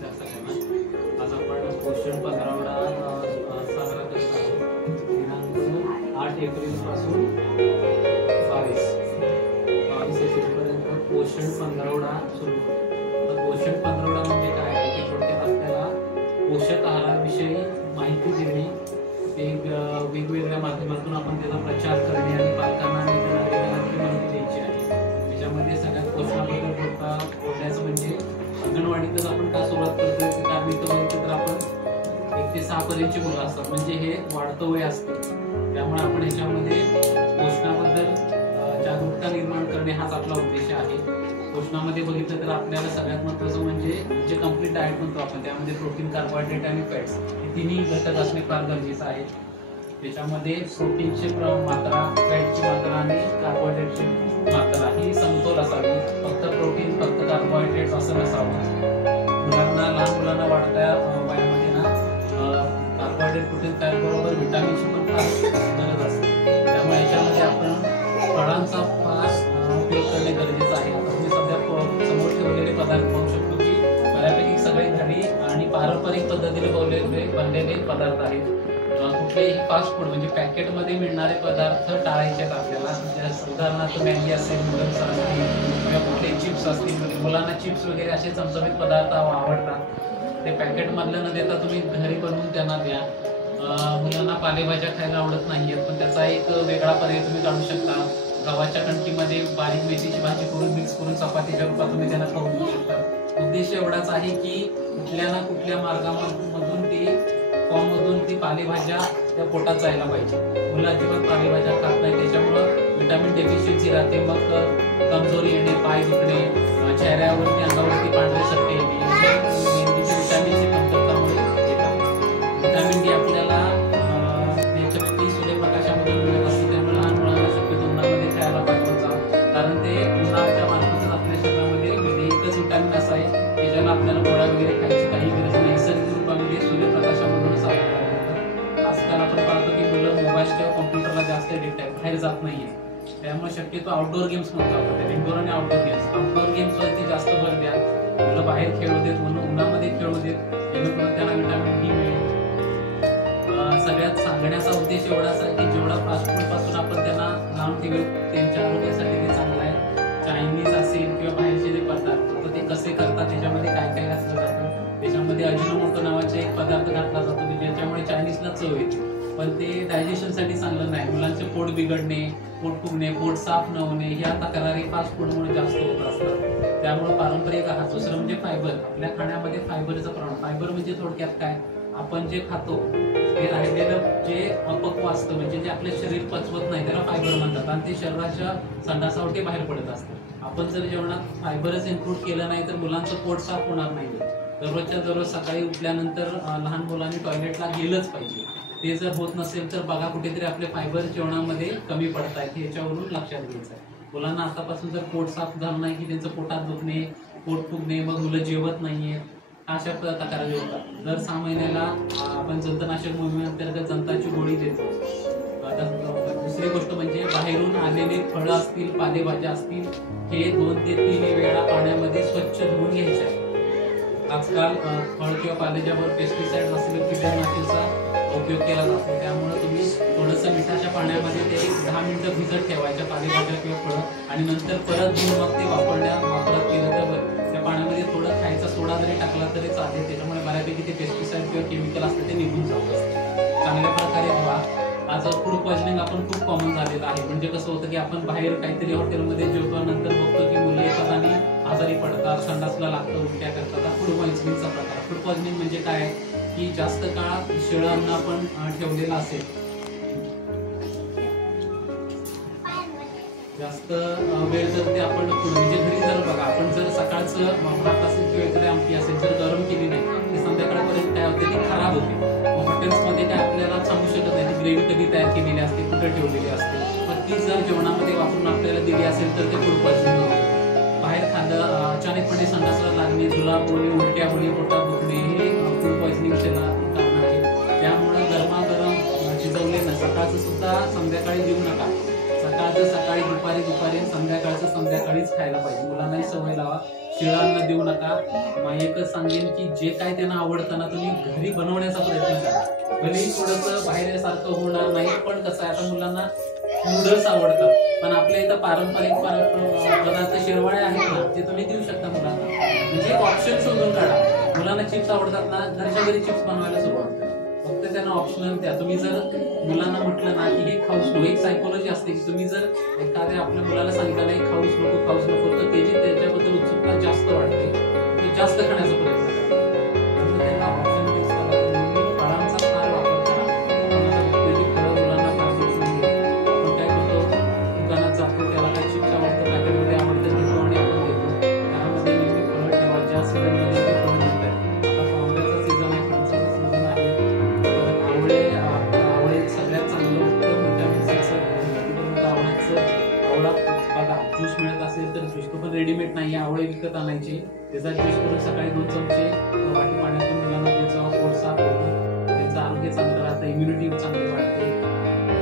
नमस्कार सगळ्यांना। आज आपण पोषण 15 साजरा करत आहोत। दिनांक 8 एप्रिल पासून 22 एप्रिलपर्यंत पोषण 15 सुरू होतो। तर पोषण 15 म्हणजे काय आहे ते थोडक्यात आपल्याला पोषक आहाराविषयी माहिती देणे, एक वेगवेगळ्या माध्यमातून आपण त्याचा प्रचार करणे आणि पालकांना आणि नागरिकांना ती माहिती द्यायची आहे। त्याच्यामध्ये सगळ्यात पोषणाबद्दल बोलायचं म्हणजे अंगणवाडीतच आपण का सुरुवात करतोय ते कारण इथं बघितलं तर आपण 1 ते 6 पर्यंतची मुलं असतात, म्हणजे हे वाढतं वय असतं। त्यामुळे आपण ह्याच्यामध्ये पोषणाबद्दल जागरूकता निर्माण करणे हाच आपला उद्देश आहे। पोषणामध्ये बघितलं तर आपल्याला सगळ्यात महत्त्वाचं म्हणजे जे कंप्लीट डाएट म्हणतो आपण, त्यामध्ये प्रोटीन, कार्बोहायड्रेट आणि फॅट्स हे तिन्ही घटक असणे फार गरजेचं आहे। त्याच्यामध्ये प्रोटीनची मात्रा, फॅटची मात्रा आणि कार्बोहायड्रेटची मात्रा ही समतोल असावी। फक्त प्रोटीन, फक्त कार्बोहायड्रेट असं नसावं। लहान मुलांना वाढत्या वयामध्ये ना कार्बोहायड्रेट, प्रोटीन, फॅट बरोबर व्हिटॅमिनची पण फार गरज असते। त्यामुळे याच्यामध्ये आपण फळांचा फार उपयोग करणे गरजेचं आहे। आता तुम्ही सध्या समोर ठेवलेले पदार्थ पाहू शकतो की बऱ्यापैकी सगळे घरी आणि पारंपरिक पद्धतीने बनलेले पदार्थ आहेत। कुठलेही फास्ट फूड म्हणजे पॅकेटमध्ये मिळणारे पदार्थ टाळायचे आहेत आपल्याला। उदाहरणार्थ मॅगी असेल, नूडल्स असतील किंवा कुठले चिप्स असतील, मुलांना चिप्स वगैरे असे चमचमीत पदार्थ आवडतात, ते पॅकेटमधलं न देता तुम्ही घरी बनवून त्यांना द्या। मुलांना पालेभाज्या खायला आवडत नाहीयेत, पण त्याचा एक वेगळा पर्याय तुम्ही काढू शकता। गव्हाच्या कणकीमध्ये बारीक मेथीची भाजी करून मिक्स करून चपातीच्या रूपात तुम्ही त्यांना खाऊ देऊ शकता। उद्देश एवढाच आहे की कुठल्या ना कुठल्या मार्गामधून ती पालेभाज्या त्या पोटात जायला पाहिजे। मुलं अजिबात पालेभाज्या खात नाही, त्याच्यामुळं व्हिटॅमिन डेफिशियन्सी राहते। मग कमजोरी येणे, पाय दुखणे, चेहऱ्यावरती अंगावरती पांढरे सट्टे येणे, मेंदूची व्हिटॅमिनची कमतरतामुळे येतात। व्हिटॅमिन डी आपल्याला याच्यापैकी सूर्यप्रकाशामधून मिळत असते, त्यामुळे लहान मुलांना शक्यतो उन्हामध्ये खायला पाठवत जा, कारण ते उन्हाच्या मार्फतच आपल्या शरीरामध्ये एकच व्हिटॅमिन असं आहे की ज्याला आपल्याला गोळ्या वगैरे खायची काही गरज नाही, नैसर्गिक रूपामध्ये सूर्यप्रकाशामधूनच आपल्याला मिळतं। आजकाल आपण पाहतो की मुलं मोबाईल किंवा कॉम्प्युटरला जास्त एडिक्ट आहेत, बाहेर जात नाहीये। त्यामुळे शक्यतो आउटडोर गेम्स म्हणतो आपण, इनडोर आणि आउटडोर गेम्स वरती जास्त भर द्या। मुलं बाहेर खेळू देत, उन्हामध्ये खेळू देत, जेणेकरून त्यांना व्हिटॅमिन डी मिळेल। सगळ्यात सांगण्याचा उद्देश एवढाच आहे की जेवढा फास्ट फूड पासून आपण त्यांना लांब ठेवेल त्यांच्या आरोग्यासाठी ते चांगलं आहे। चायनीज असेल किंवा बाहेरचे जे पदार्थ तर ते कसे करतात, त्याच्यामध्ये काय काय घातलं जातं, त्याच्यामध्ये अजिनोमोटो नावाचे एक पदार्थ घातला जातो की ज्याच्यामुळे चायनीजला चव येते, पण ते डायजेशनसाठी चांगलं नाही। मुलांचे पोट बिघडणे, पोट फुगणे, पोट साफ न होणे ह्या तक्रारी फास्ट फूडमुळे जास्त होत असतात। त्यामुळे पारंपरिक आहार, दुसरं म्हणजे फायबर, आपल्या खाण्यामध्ये फायबरचं प्रमाण। फायबर म्हणजे थोडक्यात काय, आपण जे खातो ते राहिलेलं जे अपक्व असतं, म्हणजे जे आपले शरीर पचवत नाही त्याला फायबर म्हणतात, आणि ते शरीराच्या संडासावरती बाहेर पडत असतं। आपण जर जेवणात फायबरच इन्क्लूड केलं नाही तर मुलांचं पोट साफ होणार नाही। दररोजच्या दररोज सकाळी उठल्यानंतर लहान मुलांनी टॉयलेटला गेलंच पाहिजे। ते जर होत नसेल तर बघा कुठेतरी आपले फायबर जेवणामध्ये कमी पडत आहेत, याच्यावरून लक्षात घ्यायचं आहे। मुलांना आतापासून जर पोट साफ झालं नाही की त्यांचं पोटात दुखणे, पोट फुगणे, मग मुलं जेवत नाहीये, अशा तक्रारी होतात। दर 6 महिन्याला आपण जंतनाशक मोहिमेअंतर्गत जंताची गोळी देतो। दुसरी गोष्ट म्हणजे बाहेरून आलेले फळं असतील, पालेभाज्या असतील, हे 2 ते 3 वेळा पाण्यामध्ये स्वच्छ धुवून घ्यायचे आहे। आजकाल फळ किंवा पालेभाज्यावर पेस्टिसाइड असलेल्या कीटकनाशकांचा उपयोग केला जातो, त्यामुळे तुम्ही थोडंसं मिठाच्या पाण्यामध्ये ते 10 मिनिटं भिजत ठेवायच्या पालेभाज्या किंवा फळं, आणि नंतर परत धुवून मग ते वापरात केलं तर बरं। त्या पाण्यामध्ये थोडं खायचा सोडा जरी टाकला तरी चालेल, त्याच्यामुळे बऱ्यापैकी ते पेस्टिसाइड किंवा केमिकल असतं ते निघून जात असतं। चांगल्या प्रकारे धुवा। आज फूड पॉइझनिंग आपण खूप कॉमन झालेलं आहे, म्हणजे कसं होतं की आपण बाहेर काहीतरी हॉटेलमध्ये जेवतो, नंतर बघतो की मुलं येतात आणि आजारी पडतात, संडासला लागतं, उलट्या करतात। हा फूड पॉइझनिंगचा प्रकार। फूड पॉइझनिंग म्हणजे काय की जास्त काळ शिळं अन्न आपण ठेवलेलं असेल, जास्त वेळ जर ते आपण म्हणजे घरी जर बघा, आपण जर सकाळचं भात असेल किंवा एखादी आमटी असेल जर गरम केली नाही ते संध्याकाळपर्यंत काय होते, ती खराब होते। हॉटेल्समध्ये काय आपल्याला सांगू शकत नाही ती ग्रेव्ही कधी तयार केलेली असते, कुठं ठेवलेली असते, पण ती जर जेवणामध्ये वापरून आपल्याला दिली असेल तर ते फूड पॉइझनिंग होते। बाहेर खाल्लं, अचानकपणे संडासला लागणे, जुलाब होणे, उलट्या होणे, पोटात दुखणे हे फूड पॉइझनिंगचे कारण आहे। त्यामुळे गरमागरम शिजवलेलं सकाळचं सुद्धा संध्याकाळी देऊ नका। सकाळचं सकाळी, दुपारी संध्याकाळचं संध्याकाळीच खायला पाहिजे। मुलांनाही सवय लावा। शिळांना देऊ नका. मग एकच सांगेन की जे काय त्यांना आवडतं ना तुम्ही घरी बनवण्याचा प्रयत्न करा. भलेही थोडंसं बाहेरसारखं होणार नाही, पण कसं आहे आता मुलांना नूडल्स आवडतात, पण आपल्या इथं पारंपरिक पदार्थ शिरवाळे आहेत ना, ते तुम्ही देऊ शकता मुलांना. म्हणजे ऑप्शन शोधून काढा. मुलांना चिप्स आवडतात ना, घरच्या घरी चिप्स बनवायला सुरुवात करा. फक्त त्यांना ऑप्शनल द्या. तुम्ही जर मुलांना म्हटलं ना की हे खाऊच नको, एक सायकोलॉजी असते की तुम्ही जर एखाद्या आपल्या मुलाला सांगितलं नाही खाऊच नको तर त्याची त्याच्याबद्दल उत्सुकता जास्त वाटते, ते जास्त खाण्याचा प्रयत्न करतात. त्यामुळे त्यांना ऑप्शन फिक्स करा. तुम्ही फळांचा फार वापर करा. फळं मुलांना फार दिसून येते. आपण काय करतो, दुकानात जातो, त्याला काय चिप्स आवडतं, पॅकेटमध्ये आवडतं, घेतो आणि आपण देतो. त्यामध्ये नेहमी फळं ठेवा. ज्या सीझनमध्ये ते फळं मिळतात. आता आंब्याचा सीझन आहे, फणसाचा सीझन आहे. आवळे सगळ्यात चांगलं उत्तम व्हिटॅमिन्स आवळा बघा, ज्यूस मिळत असेल तर ज्यूस पण रेडीमेड नाही, आवळे विकत आणायचे, त्याचा ज्यूस करून सकाळी 2 चमचे वाटी पाण्यातून मुलांना त्याचा पोट साफ होतं, त्यांचं आरोग्य चांगलं राहतं, इम्युनिटी चांगली वाढते.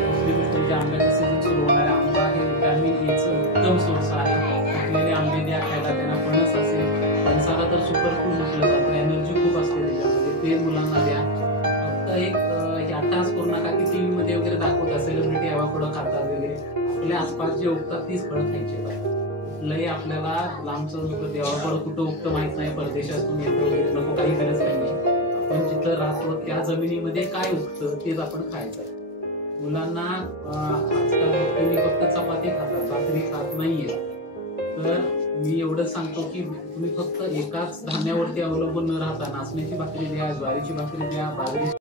दुसरी गोष्ट म्हणजे आंब्याचा सीझन सुरू होणार आहे. आंबा हे व्हिटॅमिन एचं उत्तम सोर्स आहे. पिकलेले आंबे द्या खायला, त्यांना फणस असेल, फणसाला तर सुपर फूड म्हटलं जातं, एनर्जी खूप असते त्याच्यामध्ये, ते मुलांना द्या. फक्त एक अट्टास करू नका की टीव्ही मध्ये वगैरे दाखवतात सेलिब्रिटी आवाकडं खातात वगैरे. आपल्या आसपास जे उगतात तीच फळं खायची. लय आपल्याला लांबचं देवाकडं कुठं उगतं माहित नाही, परदेशातून येतं वगैरे नको, काही गरज नाहीये. आपण जिथं राहतो त्या जमिनीमध्ये काय उगतं तेच आपण खायचं. मुलांना आजकाल मी फक्त चपाती खातात, भाकरी खात नाहीये. तर मी एवढंच सांगतो की तुम्ही फक्त एकाच धान्यावरती अवलंबून न राहता नाचणीची भाकरी द्या, ज्वारीची भाकरी द्या, बाजरी